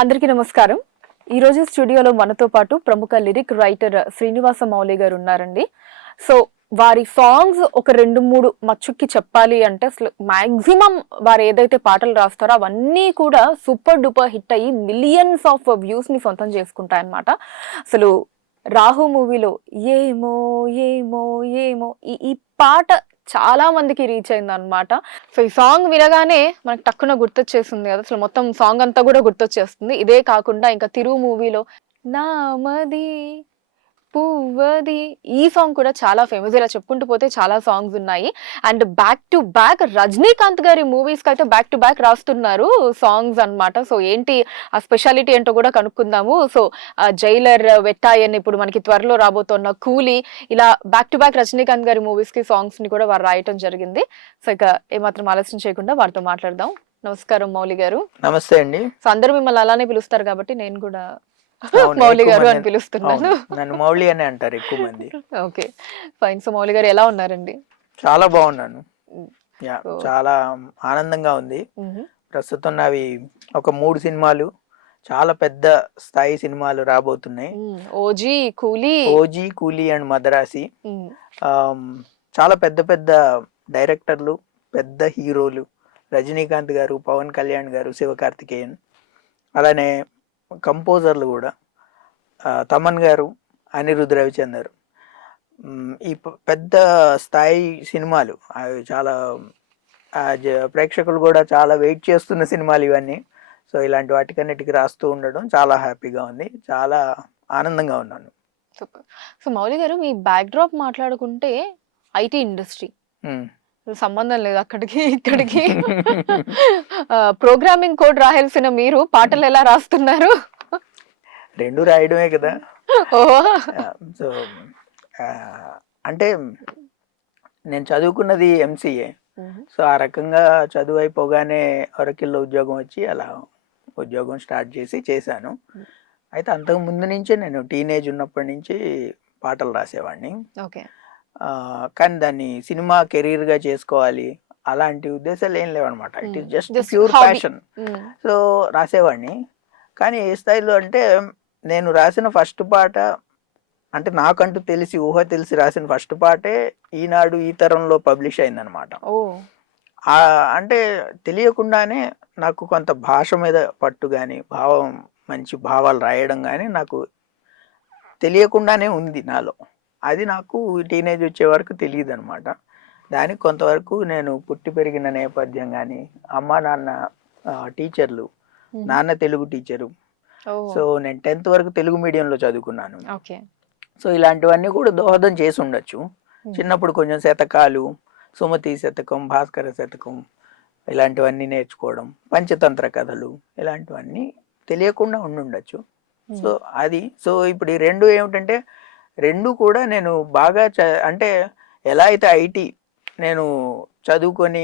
అందరికీ నమస్కారం. ఈ రోజు స్టూడియోలో మనతో పాటు ప్రముఖ లిరిక్ రైటర్ శ్రీనివాస మౌలి గారు ఉన్నారండి. సో వారి సాంగ్స్ ఒక 2-3 మచ్చుక్కి చెప్పాలి అంటే అసలు మాక్సిమం వారు ఏదైతే పాటలు రాస్తారో అవన్నీ కూడా సూపర్ డూపర్ హిట్ అయ్యి మిలియన్స్ ఆఫ్ వ్యూస్ ని సొంతం చేసుకుంటాయన్నమాట. అసలు రాహు మూవీలో ఏమో ఏమో ఏమో ఈ ఈ పాట చాలా మందికి రీచ్ అయింది అనమాట. సో ఈ సాంగ్ వినగానే మనకు టక్కున గుర్తొచ్చేస్తుంది కదా, అసలు మొత్తం సాంగ్ అంతా కూడా గుర్తొచ్చేస్తుంది. ఇదే కాకుండా ఇంకా తిరు మూవీలో నామది పువ్వది ఈ సాంగ్ కూడా చాలా ఫేమస్. ఇలా చెప్పుకుంటూ పోతే చాలా సాంగ్స్ ఉన్నాయి. And back to back Rajinikanth గారి మూవీస్ కి అయితే బ్యాక్ టు బ్యాక్ రాస్తున్నారు సాంగ్స్ అన్నమాట. సో ఏంటి ఆ స్పెషాలిటీ ఏంటో కూడా కనుక్కుందాము. సో జైలర్, వెట్టాయన్, ఇప్పుడు మనకి త్వరలో రాబోతున్న కూలీ, ఇలా బ్యాక్ టు బ్యాక్ రజనీకాంత్ గారి మూవీస్ కి సాంగ్స్ ని కూడా వారు రాయటం జరిగింది. సో ఇక ఏమాత్రం ఆలస్యం చేయకుండా వారితో మాట్లాడదాం. నమస్కారం మౌలి గారు. నమస్తే అండి. సో అందరూ మిమ్మల్ని అలానే పిలుస్తారు కాబట్టి నేను కూడా మౌలి గారు అని పిలుస్తున్నాను. నన్ను మౌలి అని అంటారు ఎక్కువ మంది. Okay, fine. సో మౌలి గారు ఎలా ఉన్నారండి? చాలా బాగున్నాను. చాలా ఆనందంగా ఉంది. ప్రస్తుతం నావి ఒక 3 సినిమాలు, చాలా పెద్ద స్థాయి సినిమాలు రాబోతున్నాయి. ఓజీ, కూలీ అండ్ మద్రాసి. చాలా పెద్ద పెద్ద డైరెక్టర్లు, పెద్ద హీరోలు, రజనీకాంత్ గారు, పవన్ కళ్యాణ్ గారు, శివకార్తికేయన్, అలానే కంపోజర్లు కూడా తమన్ గారు, అనిరుద్ రవిచందర్. ఈ పెద్ద స్థాయి సినిమాలు అవి చాలా ప్రేక్షకులు కూడా చాలా వెయిట్ చేస్తున్న సినిమాలు ఇవన్నీ. సో ఇలాంటి వాటికన్నిటికి రాస్తూ ఉండడం చాలా హ్యాపీగా ఉంది, చాలా ఆనందంగా ఉన్నాను. సూపర్. సో మౌలి గారు, మీ బ్యాక్ డ్రాప్ మాట్లాడుకుంటే ఐటీ ఇండస్ట్రీ, సంబంధం లేదు అక్కడికి ఇక్కడికి. ప్రోగ్రామింగ్ కోడ్ రాయాల్సిన మీరు పాటలు ఎలా రాస్తున్నారు? 2 రాయడమే కదా. సో అంటే నేను చదువుకున్నది ఎంసీఏ. సో ఆ రకంగా చదువు అయిపోగానే ఒరకిల్లో ఉద్యోగం వచ్చి అలా ఉద్యోగం స్టార్ట్ చేశాను. అయితే అంతకు ముందు నుంచే నేను టీనేజ్ ఉన్నప్పటి నుంచి పాటలు రాసేవాడిని. ఓకే. కానీ దాన్ని సినిమా కెరీర్గా చేసుకోవాలి అలాంటి ఉద్దేశాలు ఏం లేవన్నమాట. It is just pure passion. So రాసేవాడిని. కానీ ఏ స్థాయిలో అంటే నేను రాసిన ఫస్ట్ పాట, అంటే నాకంటూ ఊహ తెలిసి రాసిన ఫస్ట్ పాటే ఈనాడు ఈ తరంలో పబ్లిష్ అయిందనమాట. అంటే తెలియకుండానే నాకు కొంత భాష మీద పట్టు కానీ, మంచి భావాలు రాయడం కానీ నాకు తెలియకుండానే ఉంది నాలో. అది నాకు టీనేజ్ వచ్చే వరకు తెలియదు అనమాట. దానికి కొంతవరకు నేను పుట్టి పెరిగిన నేపథ్యం కానీ, అమ్మ నాన్న టీచర్లు, నాన్న తెలుగు టీచరు. సో నేను 10th వరకు తెలుగు మీడియంలో చదువుకున్నాను. సో ఇలాంటివన్నీ కూడా దోహదం చేసి ఉండొచ్చు. చిన్నప్పుడు కొంచెం శతకాలు, సుమతి శతకం, భాస్కర శతకం ఇలాంటివన్నీ నేర్చుకోవడం, పంచతంత్ర కథలు ఇలాంటివన్నీ తెలియకుండా ఉండుండొచ్చు. సో సో ఇప్పుడు ఈ 2 ఏమిటంటే 2 కూడా నేను బాగా అంటే ఎలా అయితే ఐటీ నేను చదువుకొని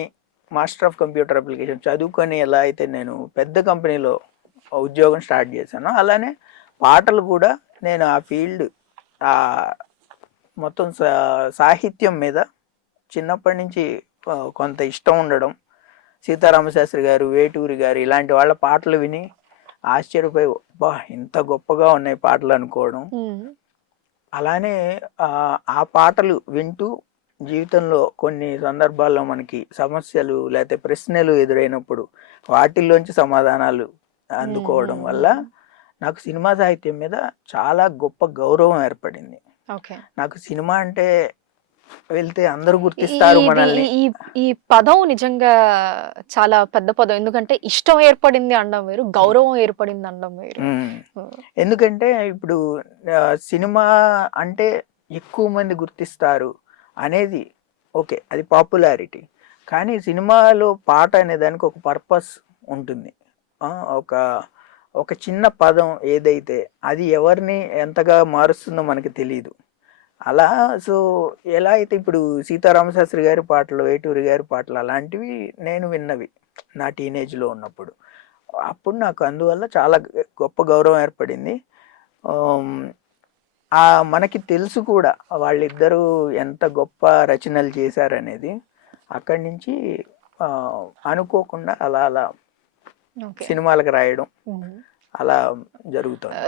మాస్టర్ ఆఫ్ కంప్యూటర్ అప్లికేషన్ చదువుకొని ఎలా అయితే నేను పెద్ద కంపెనీలో ఉద్యోగం స్టార్ట్ చేశానో, అలానే పాటలు కూడా నేను ఆ ఫీల్డ్ మొత్తం సాహిత్యం మీద చిన్నప్పటి నుంచి కొంత ఇష్టం ఉండడం, సీతారామశాస్త్రి గారు, వేటూరి గారు ఇలాంటి వాళ్ళ పాటలు విని ఆశ్చర్యపోయి బా ఇంత గొప్పగా ఉన్నాయి పాటలు అనుకోవడం. అలానే ఆ పాటలు వింటూ జీవితంలో కొన్ని సందర్భాల్లో మనకి సమస్యలు లేకపోతే ప్రశ్నలు ఎదురైనప్పుడు వాటిల్లోంచి సమాధానాలు అందుకోవడం వల్ల నాకు సినిమా సాహిత్యం మీద చాలా గొప్ప గౌరవం ఏర్పడింది. నాకు సినిమా అంటే వెళ్తే అందరూ గుర్తిస్తారు మనల్ని. ఈ పదం నిజంగా చాలా పెద్ద పదం. ఎందుకంటే ఇష్టం ఏర్పడింది అనడం వేరు, గౌరవం ఏర్పడింది అనడం వేరు. ఎందుకంటే ఇప్పుడు సినిమా అంటే ఎక్కువ మంది గుర్తిస్తారు అనేది ఓకే, అది పాపులారిటీ. కానీ సినిమాలో పాట అనే దానికి ఒక పర్పస్ ఉంటుంది. ఒక చిన్న పదం ఏదైతే అది ఎవరిని ఎంతగా మారుస్తుందో మనకి తెలియదు. అలా సో ఎలా అయితే ఇప్పుడు సీతారామశాస్త్రి గారి పాటలు, వేటూరి గారి పాటలు అలాంటివి నేను విన్నవి నా టీనేజ్లో ఉన్నప్పుడు. అప్పుడు నాకు అందువల్ల చాలా గొప్ప గౌరవం ఏర్పడింది. మనకి తెలుసు కూడా వాళ్ళిద్దరూ ఎంత గొప్ప రచనలు చేశారనేది. అక్కడి నుంచి అనుకోకుండా అలా సినిమాలకు రాయడం, అలా జరుగుతుంది.